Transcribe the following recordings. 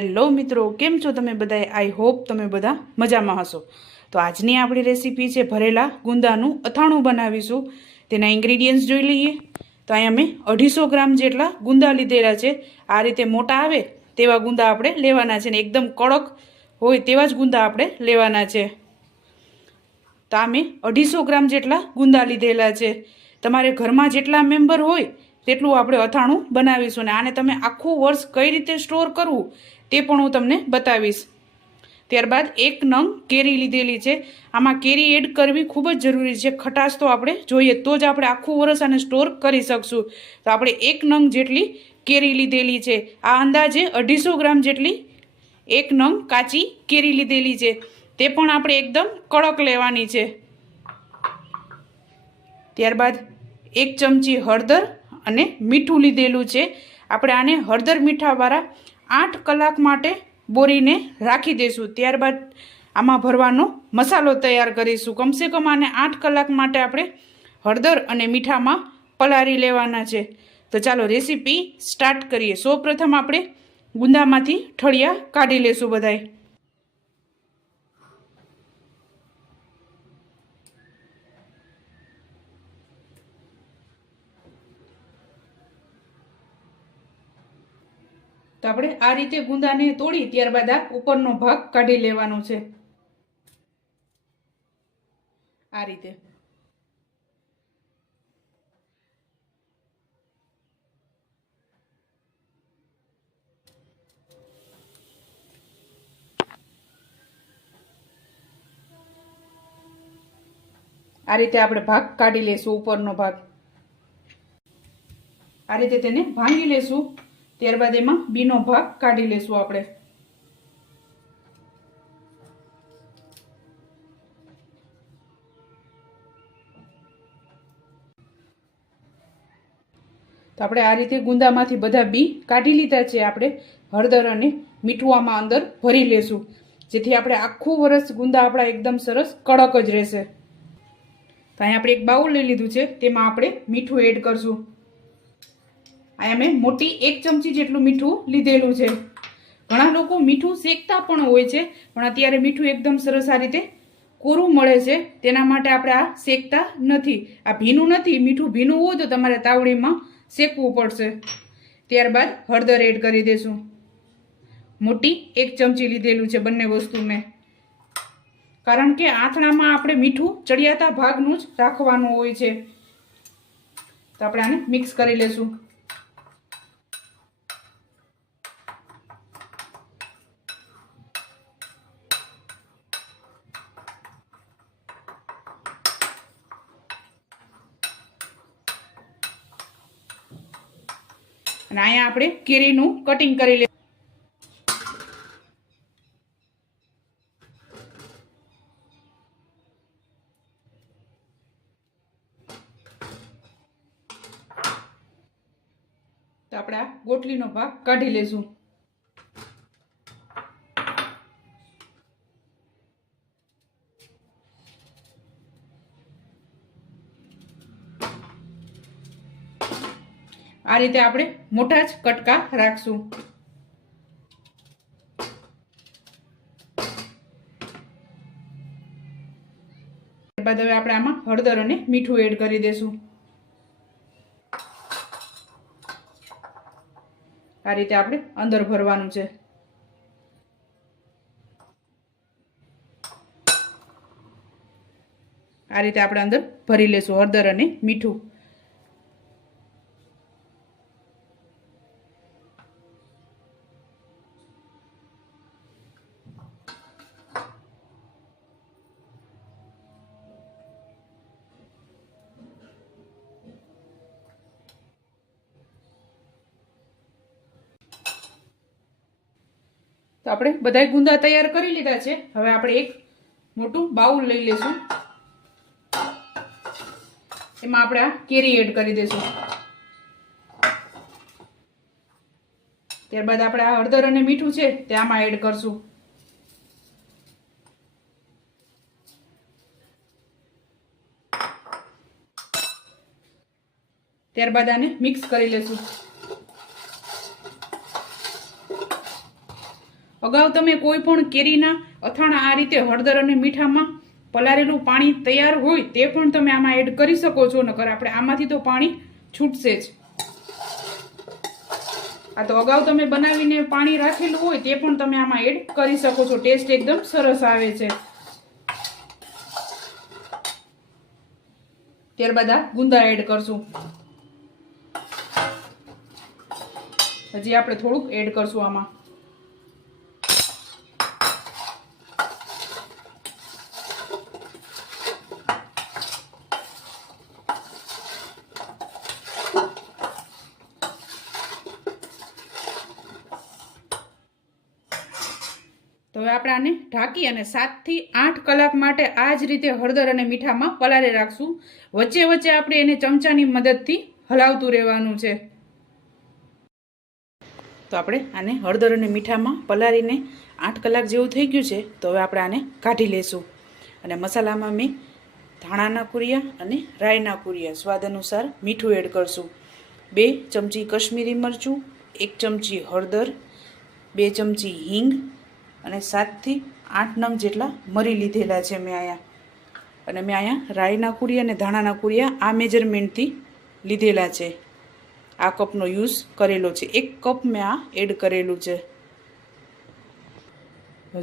Hello મિત્રો, કેમ છો તમે બધા? આઈ હોપ તમે બધા મજામાં હશો. તો આજની આપણી રેસીપી છે ભરેલા ગુંદાનું અથાણું બનાવીશું. તેના ઇન્ગ્રીડિયન્ટ્સ જોઈ લઈએ. તો અહીંયા મેં 250 ગ્રામ જેટલા ગુંદા લીધેલા છે. આ રીતે મોટા આવે તેવા ગુંદા આપણે લેવાના છે ને એકદમ કડક હોય તેવા જ ગુંદા આપણે લેવાના છે. તો આ મેં 250 ગ્રામ જેટલા ગુંદા લીધેલા છે. તમારે ઘરમાં જેટલા મેમ્બર હોય તેટલું આપણે અથાણું બનાવીશું. ને આને તમે આખું વર્ષ કઈ રીતે સ્ટોર કરવું તે પણ હું તમને બતાવીશ. ત્યારબાદ 1 નંગ કેરી લીધેલી છે. આમાં કેરી એડ કરવી ખૂબ જ જરૂરી છે. ખટાશ તો આપણે જોઈએ તો જ આપણે આખું વર્ષ આને સ્ટોર કરી શકશું. તો આપણે 1 નંગ જેટલી કેરી લીધેલી છે. આ અંદાજે 250 ગ્રામ જેટલી 1 નંગ કાચી કેરી લીધેલી છે. તે પણ આપણે એકદમ કડક લેવાની છે. ત્યારબાદ 1 ચમચી હળદર અને મીઠું લીધેલું છે. આપણે આને હળદર મીઠાવાળા 8 કલાક માટે બોરીને રાખી દઈશું. ત્યારબાદ આમાં ભરવાનો મસાલો તૈયાર કરીશું. કમસે કમ આને 8 કલાક માટે આપણે હળદર અને મીઠામાં પલાળી લેવાના છે. તો ચાલો રેસીપી સ્ટાર્ટ કરીએ. સૌપ્રથમ આપણે ગુંદામાંથી ઠળિયા કાઢી લેશું બધાય. તો આપણે આ રીતે ગુંદાને તોડી ત્યારબાદ આ ઉપરનો ભાગ કાઢી લેવાનો છે. આ રીતે આપણે ભાગ કાઢી લેશું. ઉપરનો ભાગ આ રીતે તેને ભાંગી લેશું. ત્યારબાદ એમાં બીનો ભાગ કાઢી લેશું આપણે. તો આપણે આ રીતે ગુંદામાંથી બધા બી કાઢી લીધા છે. આપણે હળદર અને મીઠું આમાં અંદર ભરી લેશું, જેથી આપણે આખું વરસ ગુંદા આપણા એકદમ સરસ કડક જ રહેશે. તો અહીંયા આપણે એક બાઉલ લઈ લીધું છે. તેમાં આપણે મીઠું એડ કરશું. અહીંયા મેં મોટી 1 ચમચી જેટલું મીઠું લીધેલું છે. ઘણા લોકો મીઠું શેકતા પણ હોય છે, પણ અત્યારે મીઠું એકદમ સરસ આ રીતે કોરું મળે છે, તેના માટે આપણે આ શેકતા નથી. આ ભીનું નથી. મીઠું ભીનું હોય તો તમારે તાવડીમાં શેકવું પડશે. ત્યારબાદ હળદર એડ કરી દઈશું. મોટી 1 ચમચી લીધેલું છે બંને વસ્તુ મેં, કારણ કે આથણામાં આપણે મીઠું ચડિયાતા ભાગનું જ રાખવાનું હોય છે. તો આપણે આને મિક્સ કરી લેશું. અને અહીંયા આપણે કેરીનું કટિંગ કરી લઈશું. તો આપણે આ ગોટલીનો ભાગ કાઢી લેશું. આ રીતે આપણે મોટા જ કટકા રાખશું. ત્યારબાદ હવે આપણે આમાં હળદર અને મીઠું એડ કરી દઈશું. આ રીતે આપણે અંદર ભરવાનું છે. આ રીતે આપણે અંદર ભરી લેશું હળદર અને મીઠું. તો આપણે બધા ગુંદા તૈયાર કરી લીધા છે. હવે આપણે એક મોટું બાઉલ લઈ લેશું. એમાં આપણે આ કેરી એડ કરી દઈશું. ત્યારબાદ આપણે આ હળદર અને મીઠું છે તે આમાં એડ કરશું. ત્યારબાદ આને મિક્સ કરી લેશું. અગાઉ તમે કોઈ પણ કેરીના અથાણા આ રીતે હળદર અને મીઠામાં પલાળેલું પાણી તૈયાર હોય તે પણ તમે આમાં એડ કરી શકો છો, નકર આપણે આમાંથી તો પાણી છૂટશે જ. આ તો અગાઉ તમે બનાવીને પાણી રાખેલું હોય તે પણ તમે આમાં એડ કરી શકો છો. ટેસ્ટ એકદમ સરસ આવે છે. ત્યારબાદ આ ગુંદા એડ કરશું. હજી આપણે થોડુંક એડ કરશું આમાં. તો હવે આપણે આને ઢાંકી અને 7 થી 8 કલાક માટે આ જ રીતે હળદર અને મીઠામાં પલાળી રાખશું. વચ્ચે વચ્ચે આપણે એને ચમચાની મદદથી હલાવતું રહેવાનું છે. તો આપણે આને હળદર અને મીઠામાં પલાળીને 8 કલાક જેવું થઈ ગયું છે. તો હવે આપણે આને કાઢી લેશું. અને મસાલામાં મેં ધાણાના કુરિયા અને રાઈના કુરિયા, સ્વાદ અનુસાર મીઠું એડ કરશું. 2 ચમચી કશ્મીરી મરચું, 1 ચમચી હળદર, 2 ચમચી હિંગ અને 7 થી 8 નંગ જેટલા મરી લીધેલા છે મેં અહીંયા. અને મેં અહીંયા રાઈના કુરિયા અને ધાણાના કુરિયા આ મેજરમેન્ટથી લીધેલા છે. આ કપનો યુઝ કરેલો છે. 1 કપ મેં આ એડ કરેલું છે.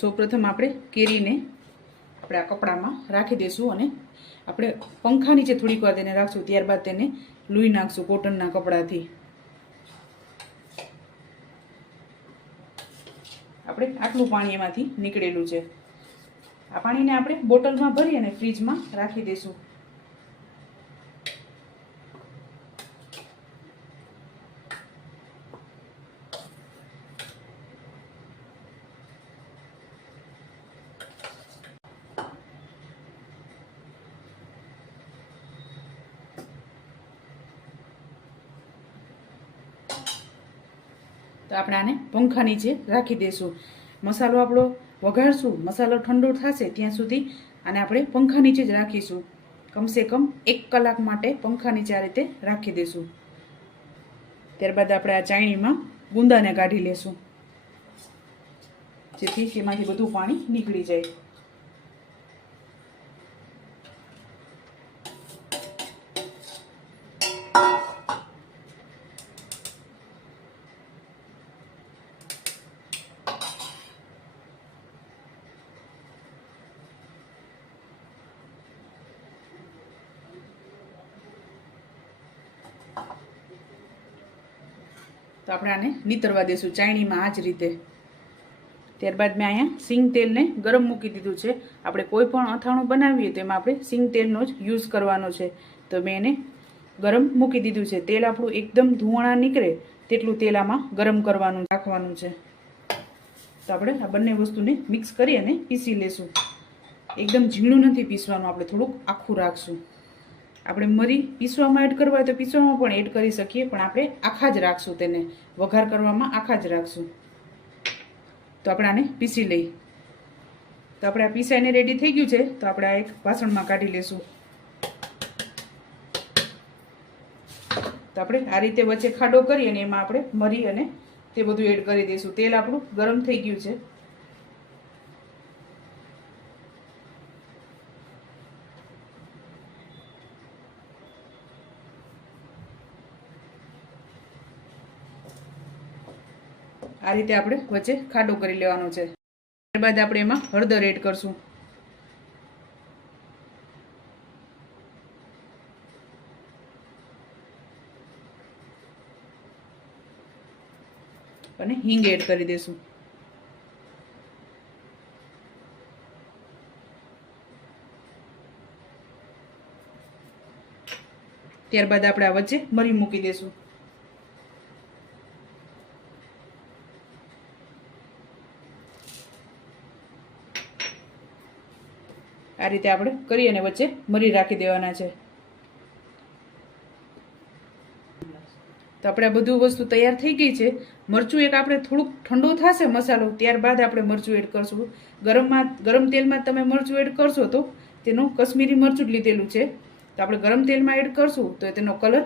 સૌપ્રથમ આપણે કેરીને આપણે આ કપડામાં રાખી દઈશું અને આપણે પંખા નીચે થોડીક વાર તેને રાખશું. ત્યારબાદ તેને લૂઈ નાખશું કોટનના કપડાથી. આપણે આટલું પાણી એમાંથી નીકળેલું છે. આ પાણીને આપણે બોટલમાં ભરી અને ફ્રીજમાં રાખી દઈશું. તો આપણે આને પંખા નીચે રાખી દઈશું. મસાલો આપણો વઘારશું, મસાલો ઠંડો થશે ત્યાં સુધી આને આપણે પંખા નીચે જ રાખીશું. કમસે કમ 1 કલાક માટે પંખા નીચે આ રીતે રાખી દઈશું. ત્યારબાદ આપણે આ ચાયણીમાં ગુંદાને કાઢી લેશું, જેથી તેમાંથી બધું પાણી નીકળી જાય. તો આપણે આને નીતરવા દઈશું ચાયણીમાં આ જ રીતે. ત્યારબાદ મેં અહીંયા સિંગ તેલને ગરમ મૂકી દીધું છે. આપણે કોઈ પણ અથાણું બનાવીએ તો એમાં આપણે સિંગ તેલનો જ યુઝ કરવાનો છે. તો મેં એને ગરમ મૂકી દીધું છે. તેલ આપણું એકદમ ધુવાણા નીકળે તેટલું તેલ આમાં ગરમ કરવાનું રાખવાનું છે. તો આપણે આ બંને વસ્તુને મિક્સ કરી અને પીસી લેશું. એકદમ ઝીણું નથી પીસવાનું, આપણે થોડુંક આખું રાખશું. આપણે મરી પીસવામાં એડ કરવા હોય તો પીસવામાં પણ એડ કરી શકીએ, પણ આપણે આખા જ રાખશું. તેને વઘાર કરવામાં આખા જ રાખશું. તો આપણે આને પીસી લઈ. તો આપણે આ પીસાઈને રેડી થઈ ગયું છે. તો આપણે આ એક વાસણમાં કાઢી લેશું. તો આપણે આ રીતે વચ્ચે ખાડો કરી અને એમાં આપણે મરી અને તે બધું એડ કરી દઈશું. તેલ આપણું ગરમ થઈ ગયું છે. આ રીતે આપણે વચ્ચે ખાડો કરી લેવાનો છે. ત્યારબાદ આપણે એમાં હળદર એડ કરશું. અને હિંગ એડ કરી દઈશું. ત્યારબાદ આપણે આ વચ્ચે મરી મૂકી દઈશું. આ રીતે આપણે કરી અને વચ્ચે મરી રાખી દેવાના છે. તો આપણે આ બધું વસ્તુ તૈયાર થઈ ગઈ છે. મરચું એક આપણે થોડુંક ઠંડો થશે મસાલો, ત્યારબાદ આપણે મરચું એડ કરશું. ગરમ તેલમાં તમે મરચું એડ કરશો તો તેનું કશ્મીરી મરચું જ લીધેલું છે. તો આપણે ગરમ તેલમાં એડ કરશું તો તેનો કલર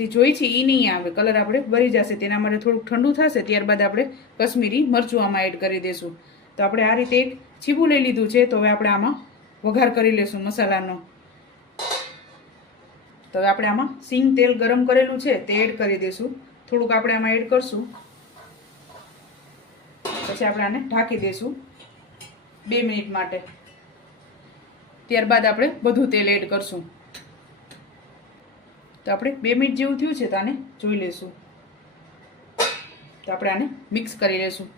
જે જોઈ છે એ નહીં આવે, કલર આપણે બળી જશે. તેના માટે થોડુંક ઠંડુ થશે ત્યારબાદ આપણે કશ્મીરી મરચું આમાં એડ કરી દઈશું. તો આપણે આ રીતે એક છીપું લઈ લીધું છે. તો હવે આપણે આમાં વઘાર કરી લઈશું મસાલાનો. તો હવે આપણે આમાં સિંગ તેલ ગરમ કરેલું છે તે એડ કરી દઈશું. થોડુંક આપણે આમાં એડ કરશું. પછી આપણે આને ઢાંકી દઈશું 2 મિનિટ માટે. ત્યારબાદ આપણે બધું તેલ એડ કરશું. તો આપણે 2 મિનિટ જેવું થયું છે તો આને જોઈ લઈશું. તો આપણે આને મિક્સ કરી લઈશું.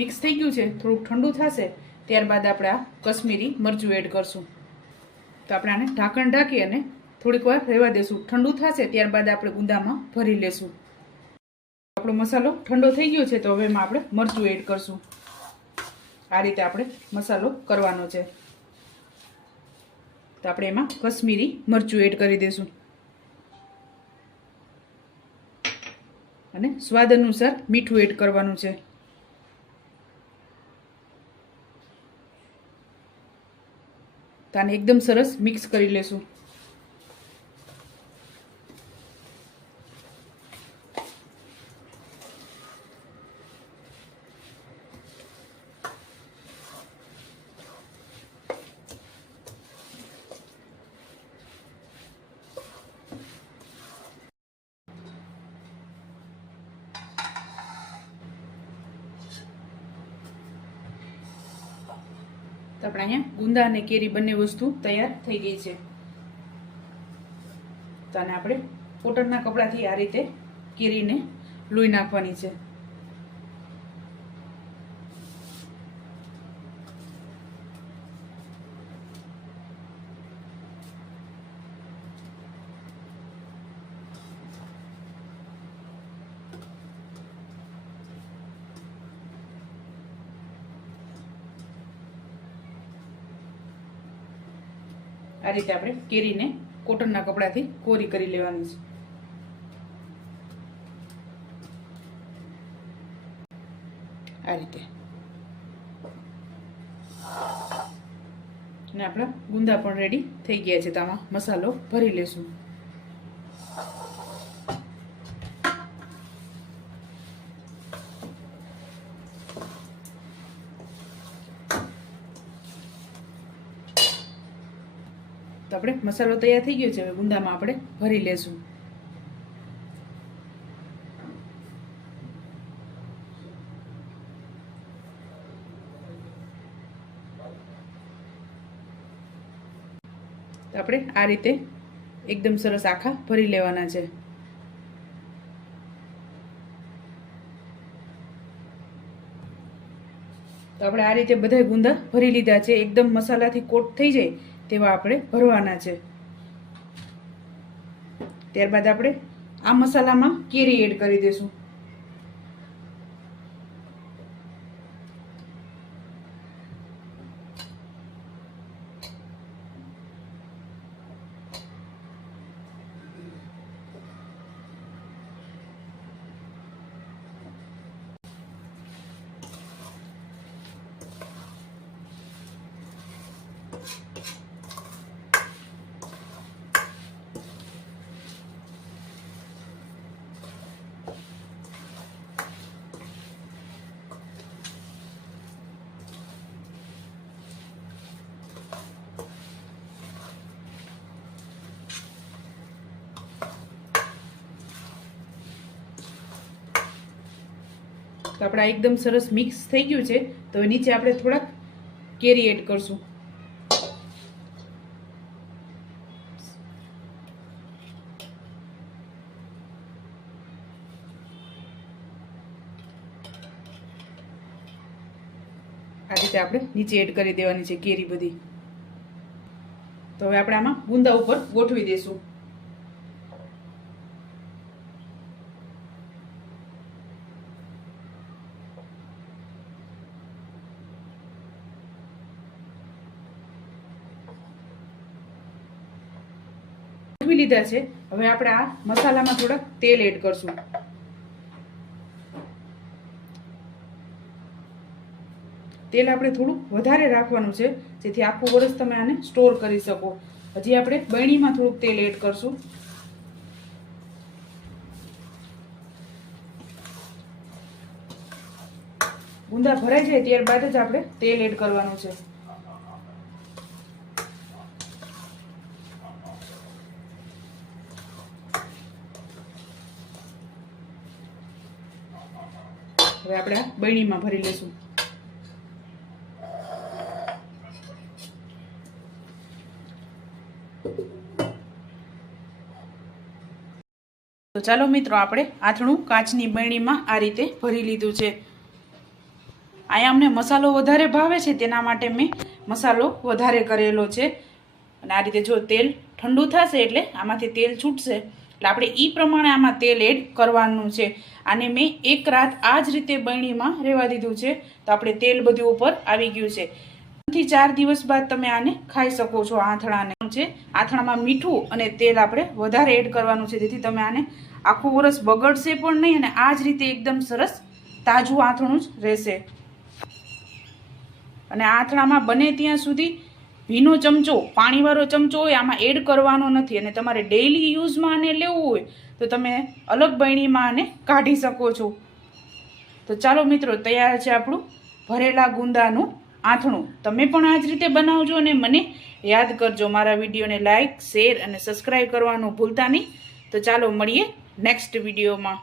મિક્સ થઈ ગયું છે. થોડુંક ઠંડુ થશે ત્યારબાદ આપણે આ કશ્મીરી મરચું એડ કરશું. તો આપણે આને ઢાંકણ ઢાંકી અને થોડીક વાર રહેવા દેશું. ઠંડુ થશે ત્યારબાદ આપણે ગુંદામાં ભરી લેશું. આપણો મસાલો ઠંડો થઈ ગયો છે. તો હવે એમાં આપણે મરચું એડ કરશું. આ રીતે આપણે મસાલો કરવાનો છે. તો આપણે એમાં કશ્મીરી મરચું એડ કરી દઈશું અને સ્વાદ અનુસાર મીઠું એડ કરવાનું છે. તો આને એકદમ સરસ મિક્સ કરી લેશું. તો આપણે અહીંયા ગુંદા અને કેરી બંને વસ્તુ તૈયાર થઈ ગઈ છે. તો આને આપણે કોટનના કપડાથી આ રીતે કેરીને લોહી નાખવાની છે. આ રીતે આપણે કેરીને કોટનના કપડાથી કોરી કરી લેવાની છે. આ રીતે અને આપણા ગુંદા પણ રેડી થઈ ગયા છે. તો આમાં મસાલો ભરી લેશું. તો આપણે મસાલો તૈયાર થઈ ગયો છે. હવે ગુંદામાં આપણે ભરી લેશું. તો આપણે આ રીતે એકદમ સરસ આખા ભરી લેવાના છે. તો આપણે આ રીતે બધા ગુંદા ભરી લીધા છે. એકદમ મસાલાથી કોટ થઈ જાય તેવા આપણે ભરવાના છે. ત્યારબાદ આપણે આ મસાલામાં કેરી એડ કરી દઈશું. તો આપણે એકદમ સરસ મિક્સ થઈ ગયું છે. તો નીચે આપણે થોડાક કેરી એડ કરશું. આ રીતે આપણે નીચે એડ કરી દેવાની છે કેરી બધી. તો હવે આપણે આમાં ગુંદા ઉપર ગોઠવી દઈશું. ગોઠવી લીધા છે. હવે આપણે આ મસાલામાં થોડાક તેલ એડ કરશું. તેલ આપણે થોડું વધારે રાખવાનું છે, જેથી આખું વર્ષ તમે આને સ્ટોર કરી શકો. હજી આપણે બરણીમાં થોડુંક તેલ એડ કરશું. ગુંદા ભરાઈ જાય ત્યારબાદ જ આપણે તેલ એડ કરવાનું છે. હવે આપણે આ બરણીમાં ભરી લઈશું. તો ચાલો મિત્રો, આપણે આથણું કાચની બરણીમાં આ રીતે ભરી લીધું છે. અહીંયા અમને મસાલો વધારે ભાવે છે, તેના માટે મેં મસાલો વધારે કરેલો છે. અને આ રીતે જો તેલ ઠંડુ થશે એટલે આમાંથી તેલ છૂટશે, એટલે આપણે એ પ્રમાણે આમાં તેલ એડ કરવાનું છે. આને મેં એક રાત આ જ રીતે બરણીમાં રહેવા દીધું છે, તો આપણે તેલ બધું ઉપર આવી ગયું છે. 3 થી 4 દિવસ બાદ તમે આને ખાઈ શકો છો. આથણાને છે, આથણામાં મીઠું અને તેલ આપણે વધારે એડ કરવાનું છે, જેથી તમે આને આખું વર્ષ બગડશે પણ નહીં અને આ જ રીતે એકદમ સરસ તાજું આથણું જ રહેશે. અને આ આથણામાં બને ત્યાં સુધી ભીનો ચમચો, પાણીવાળો ચમચો હોય આમાં એડ કરવાનો નથી. અને તમારે ડેઇલી યુઝમાં આને લેવું હોય તો તમે અલગ બરણીમાં આને કાઢી શકો છો. તો ચાલો મિત્રો, તૈયાર છે આપણું ભરેલા ગુંદાનું આથણું. તમે પણ આ જ રીતે બનાવજો અને મને યાદ કરજો. મારા વિડીયોને લાઇક, શેર અને સબસ્ક્રાઈબ કરવાનું ભૂલતા નહીં. તો ચાલો મળીએ નેક્સ્ટ વિડીયોમાં.